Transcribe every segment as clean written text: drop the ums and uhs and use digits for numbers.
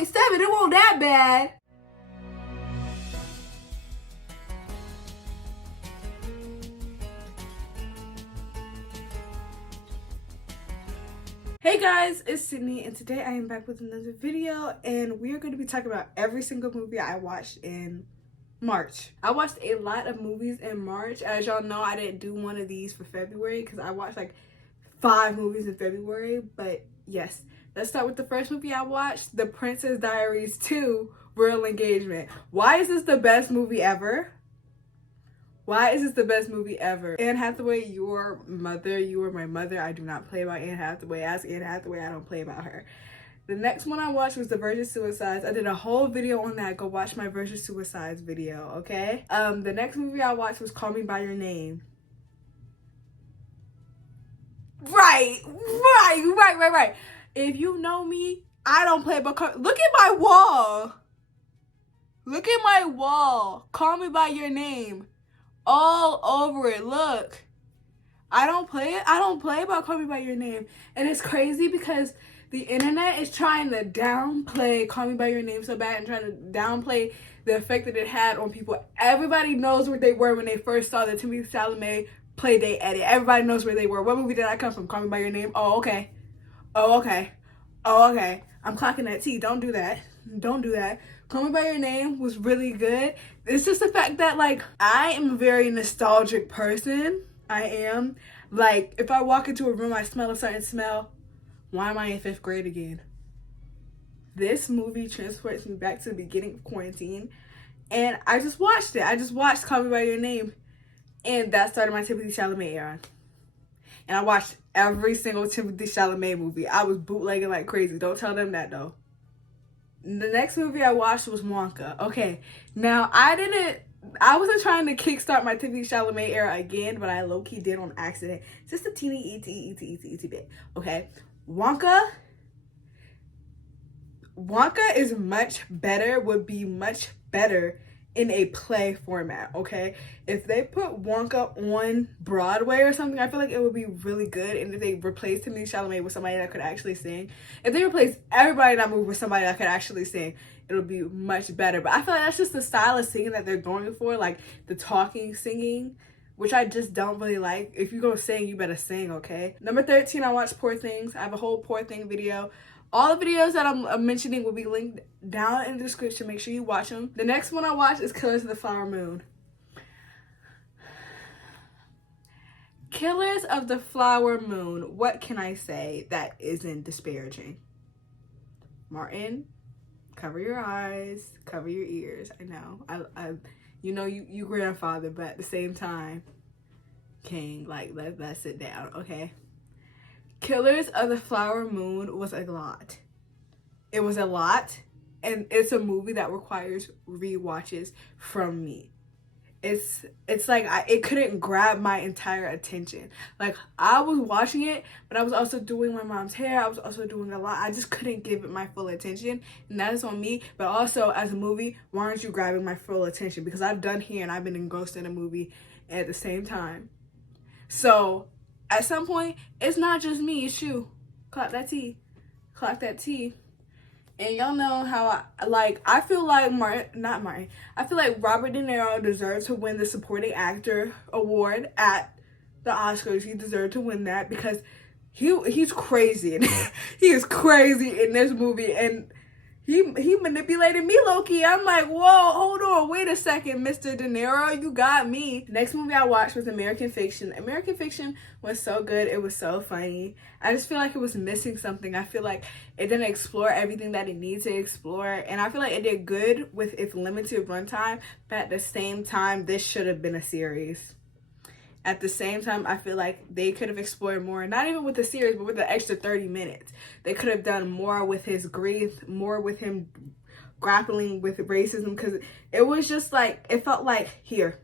9.7. It won't that bad. Hey guys, it's Sydney, and today I am back with another video, and we are going to be talking about every single movie I watched in March. I watched a lot of movies in March. As y'all know, I didn't do one of these for February because I watched like 5 movies in February, but yes. Let's start with the first movie I watched, The Princess Diaries 2, Royal Engagement. Why is this the best movie ever? Why is this the best movie ever? Anne Hathaway, your mother, you are my mother. I do not play about Anne Hathaway. Ask Anne Hathaway, I don't play about her. The next one I watched was The Virgin Suicides. I did a whole video on that. Go watch my Virgin Suicides video, okay? The next movie I watched was Call Me By Your Name. Right. If you know me, I don't play about look at my wall. Look at my wall. Call Me By Your Name. All over it. Look. I don't play it. I don't play about Call Me By Your Name. And it's crazy because the internet is trying to downplay Call Me By Your Name so bad and trying to downplay the effect that it had on people. Everybody knows where they were when they first saw the Timothée Chalamet Playdate edit. Everybody knows where they were. What movie did I come from? Call Me By Your Name? Oh, okay. I'm clocking that T. Don't do that. Call Me By Your Name was really good. It's just the fact that, like, I am a very nostalgic person. I am. Like, if I walk into a room, I smell a certain smell. Why am I in 5th grade again? This movie transports me back to the beginning of quarantine. And I just watched it. I just watched Call Me By Your Name. And that started my Timothée Chalamet era. And I watched every single Timothée Chalamet movie. I was bootlegging like crazy. Don't tell them that, though. The next movie I watched was Wonka. Okay, now I wasn't trying to kickstart my Timothée Chalamet era again, but I low-key did on accident. Just a teeny itsy bit. Okay, Wonka is much better, would be much better in a play format, okay? If they put Wonka on Broadway or something, I feel like it would be really good. And if they replaced Timothée Chalamet with somebody that could actually sing, if they replaced everybody in that movie with somebody that could actually sing, it would be much better. But I feel like that's just the style of singing that they're going for, like the talking singing, which I just don't really like. If you're gonna sing, you better sing, okay? Number 13, I watched Poor Things. I have a whole Poor Thing video. All the videos that I'm mentioning will be linked down in the description. Make sure you watch them. The next one I watched is Killers of the Flower Moon. Killers of the Flower Moon. What can I say that isn't disparaging? Martin, cover your eyes, cover your ears. I know. I you know you grandfather, but at the same time, King, like let's sit down, okay? Killers of the Flower Moon was a lot. It was a lot, and it's a movie that requires rewatches from me. It's like it couldn't grab my entire attention. Like, I was watching it, but I was also doing my mom's hair. I was also doing a lot. I just couldn't give it my full attention, and that is on me. But also, as a movie, why aren't you grabbing my full attention? Because I've done here, and I've been engrossed in a movie at the same time. So at some point, it's not just me, it's you. Clock that T. And y'all know how I feel like I feel like Robert De Niro deserved to win the supporting actor award at the Oscars. He deserved to win that because he's crazy. He is crazy in this movie, and he manipulated me low-key. I'm like, whoa, hold on, wait a second, Mr. De Niro, you got me. The next movie I watched was American Fiction. American Fiction was so good. It was so funny. I just feel like it was missing something. I feel like it didn't explore everything that it needs to explore, and I feel like it did good with its limited runtime, but at the same time, this should have been a series. At the same time, I feel like they could have explored more, not even with the series, but with the extra 30 minutes. They could have done more with his grief, more with him grappling with racism, because it was just like, it felt like here.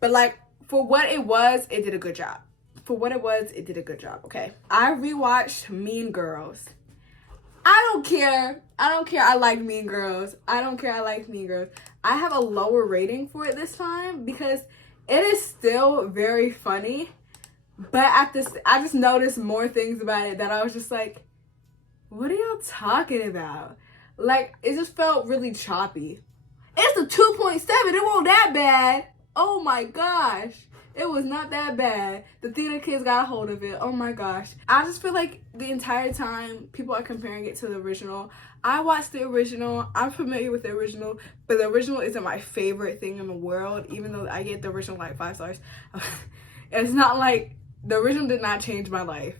But like, for what it was, it did a good job. Okay? I rewatched Mean Girls. I don't care. I like Mean Girls. I have a lower rating for it this time because it is still very funny. But I just noticed more things about it that I was just like, What are y'all talking about? Like, it just felt really choppy. It's a 2.7. It wasn't that bad. Oh my gosh. It was not that bad. The theater kids got a hold of it. Oh my gosh. I just feel like the entire time people are comparing it to the original. I watched the original. I'm familiar with the original, but the original isn't my favorite thing in the world, even though I get the original like 5 stars. It's not like the original did not change my life.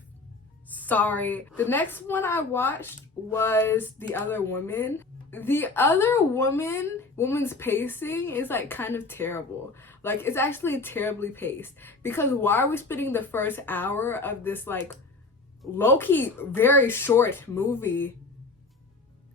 Sorry. The next one I watched was The Other Woman. The Other woman's pacing is like kind of terrible. Like, it's actually terribly paced, because why are we spending the first hour of this like low-key very short movie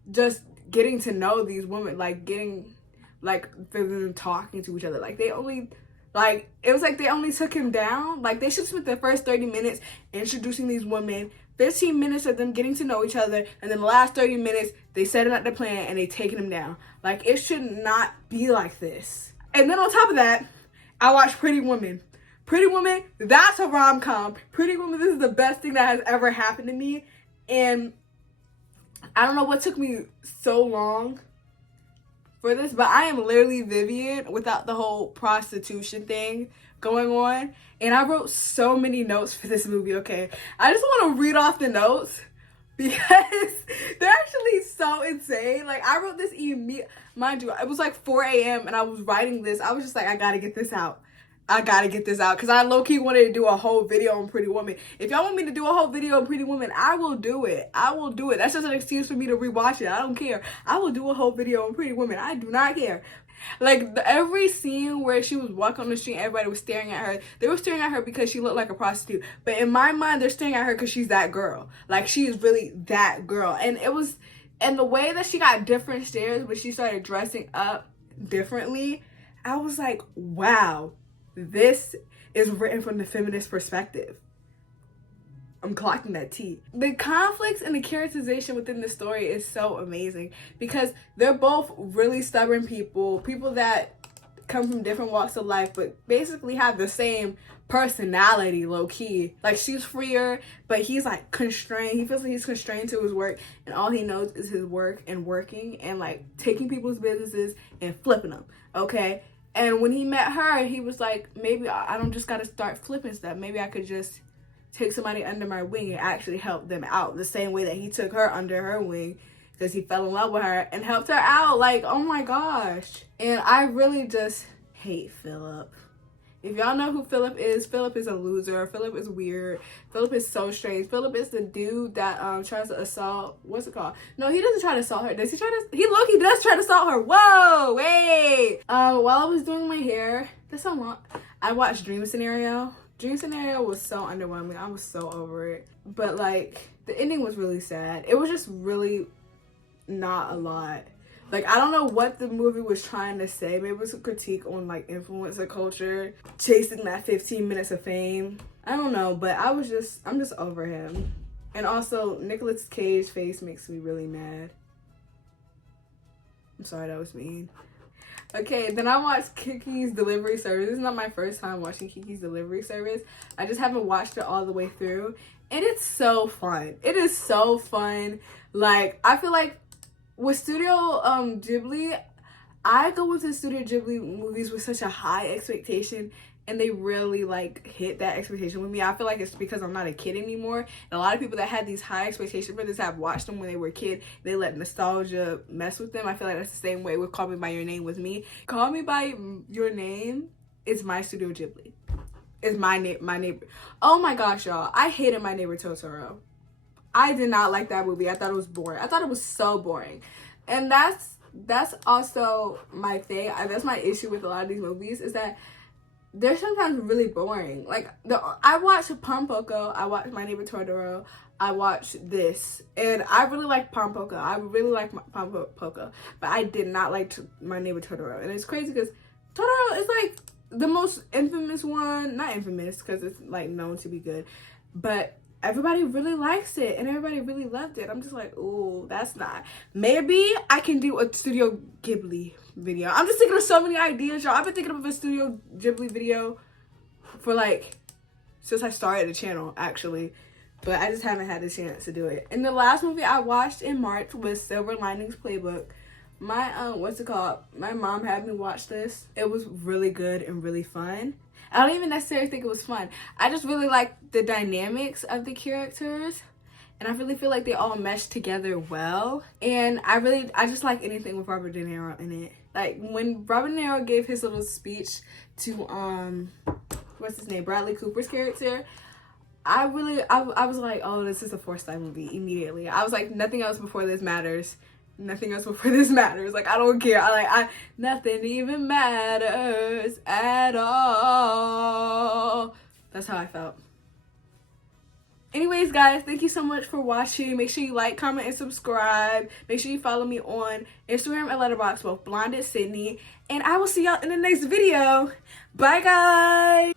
just getting to know these women, like getting like them talking to each other? Like, they only like, it was like they only took him down. Like, they should spend the first 30 minutes introducing these women, 15 minutes of them getting to know each other, and then the last 30 minutes they setting up the plan and they taking him down. Like, it should not be like this. And then on top of that, I watched Pretty Woman. Pretty Woman, that's a rom-com. Pretty Woman, this is the best thing that has ever happened to me. And I don't know what took me so long for this, but I am literally Vivian without the whole prostitution thing going on. And I wrote so many notes for this movie, okay? I just want to read off the notes because they're actually so insane. Like, I wrote this mind you, it was like 4 a.m. and I was writing this. I was just like, I gotta get this out. I gotta get this out because I low-key wanted to do a whole video on Pretty Woman. If y'all want me to do a whole video on Pretty Woman, I will do it. I will do it. That's just an excuse for me to rewatch it. I don't care. I will do a whole video on Pretty Woman. I do not care. Like, every scene where she was walking on the street, everybody was staring at her. They were staring at her because she looked like a prostitute. But in my mind, they're staring at her because she's that girl. Like, she is really that girl. And it was, and the way that she got different stares when she started dressing up differently, I was like, wow, this is written from the feminist perspective. I'm clocking that T. The conflicts and the characterization within the story is so amazing because they're both really stubborn people that come from different walks of life, but basically have the same personality, low-key. Like, she's freer, but he's like constrained. He feels like he's constrained to his work, and all he knows is his work and working and like taking people's businesses and flipping them, okay? And when he met her, he was like, maybe I don't just gotta start flipping stuff. Maybe I could just take somebody under my wing and actually help them out the same way that he took her under her wing because he fell in love with her and helped her out. Like, oh my gosh. And I really just hate Philip. If y'all know who Philip is a loser. Philip is weird. Philip is so strange. Philip is the dude that tries to assault, what's it called? No, he doesn't try to assault her. Does he try to? He low-key does try to assault her. Whoa, wait. While I was doing my hair, that's so long, I watched Dream Scenario. Dream Scenario was so underwhelming. I was so over it. But like, the ending was really sad. It was just really not a lot. Like, I don't know what the movie was trying to say. Maybe it was a critique on like influencer culture, chasing that 15 minutes of fame. I don't know, but I'm just over him. And also, Nicolas Cage's face makes me really mad. I'm sorry, that was mean. Okay, then I watched Kiki's Delivery Service. This is not my first time watching Kiki's Delivery Service. I just haven't watched it all the way through. And it's so fun. It is so fun. Like, I feel like with Studio Ghibli, I go into Studio Ghibli movies with such a high expectation, and they really like hit that expectation with me. I feel like it's because I'm not a kid anymore. And a lot of people that had these high expectations for this have watched them when they were a kid. They let nostalgia mess with them. I feel like that's the same way with Call Me By Your Name with me. Call Me By Your Name is my Studio Ghibli. It's my neighbor. Oh my gosh, y'all. I hated My Neighbor Totoro. I did not like that movie. I thought it was boring. I thought it was so boring. And that's also my thing. That's my issue with a lot of these movies, is that they're sometimes really boring. Like, I watched Pom-Poko, I watched My Neighbor Totoro, I watched this, and I really like Pom-Poko. I really like Pom-Poko, but I did not like My Neighbor Totoro. And it's crazy because Totoro is like the most infamous one. Not infamous because it's like known to be good, but everybody really likes it and everybody really loved it. I'm just like, ooh, that's not. Maybe I can do a Studio Ghibli video. I'm just thinking of so many ideas, y'all. I've been thinking of a Studio Ghibli video for like, since I started the channel, actually. but I just haven't had the chance to do it. And the last movie I watched in March was Silver Linings Playbook. My my mom had me watch this. It was really good and really fun. I don't even necessarily think it was fun. I just really like the dynamics of the characters, and I really feel like they all mesh together well. And I just like anything with Robert De Niro in it. Like when Robert De Niro gave his little speech to what's his name, Bradley Cooper's character, I was like, oh, this is a Forsyth movie immediately. I was like, nothing else before this matters. Nothing else before this matters. Like, I don't care. Nothing even matters at all. That's how I felt. Anyways, guys, thank you so much for watching. Make sure you like, comment, and subscribe. Make sure you follow me on Instagram and Letterboxd, both Blonded Sydney. And I will see y'all in the next video. Bye, guys.